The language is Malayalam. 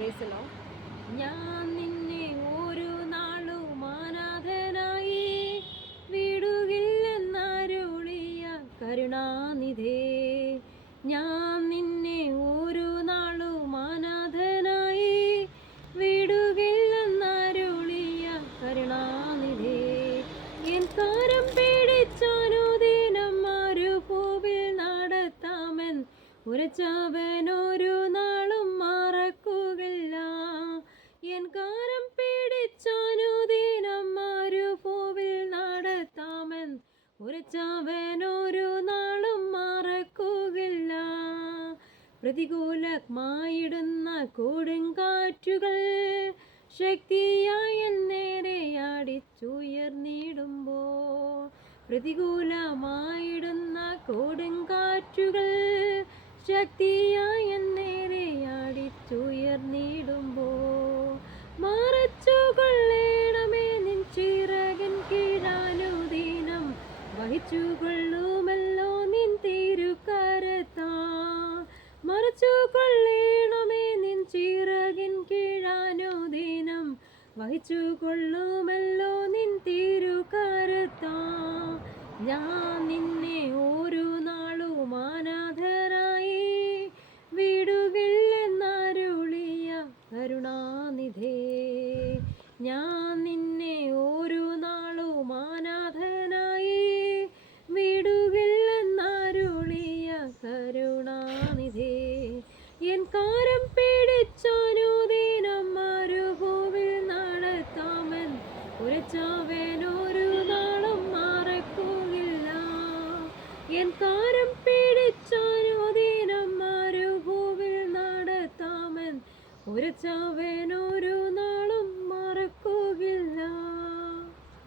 Praise the Lord. ഞാൻ നിന്നെ ഒരു നാളും അനാഥനായി വിടുകില്ലെന്നരുളിയ കരുണാനിധേ. ഞാൻ നിന്നെ ഒരു നാളും അനാഥനായി വിടുകില്ലെന്നരുളിയ കരുണാനിധേ. എൻ കാരം പിടിച്ചനുദിനം മരുഭൂവിൽ നടത്താമെൻ ഉരച്ചവനൊരു നാളും മറക്കുകയില്ല. എൻ കാരം പിടിച്ചനുദിനം മരുഭൂവിൽ നടത്താമെൻ ഉരച്ചവനൊരു നാളും മറക്കുകയില്ല. പ്രതികൂലമായിടുന്ന കൊടുങ്കാറ്റുകൾ ശക്തിയായി നേരെ അടിച്ചുയർന്നിടുമ്പോൾ, പ്രതികൂലമായിടുന്ന കൊടുങ്കാറ്റുകൾ ശക്തിയായി നേരെ അടിച്ചുയർന്നിടുമ്പോൾ, മറച്ചുകൊള്ളണമേ നിൻ ചിറകിൻ കീഴനുദിനം വഹിച്ചുകൊള്ളുമല്ലോ നിൻ തിരുക്കരത്താ. മറച്ചുകൊള്ളണമേ നിൻ ചിറകിൻ കീഴനുദിനം വഹിച്ചുകൊള്ളുമല്ലോ നിൻ തിരുക്കരത്താ. ഞാൻ നിന്നെ ഒരു നാളും അനാഥനായി വിടുകില്ലെന്നരുളിയ കരുണാനിധേ. ഞാൻ നിന്നെ ഒരു നാളും അനാഥനായി വിടുകില്ലെന്നരുളിയ കരുണാനിധേ. എൻ കാരം പിടിച്ചനുദിനം മരുഭൂവിൽ നടത്താമെൻ ഉരച്ചവനൊരു നാളും മറക്കുകയില്ല. എൻ കാരം പിടിച്ചനുദിനം മരുഭൂവിൽ നടത്താമെൻ ഉരച്ചവനൊരു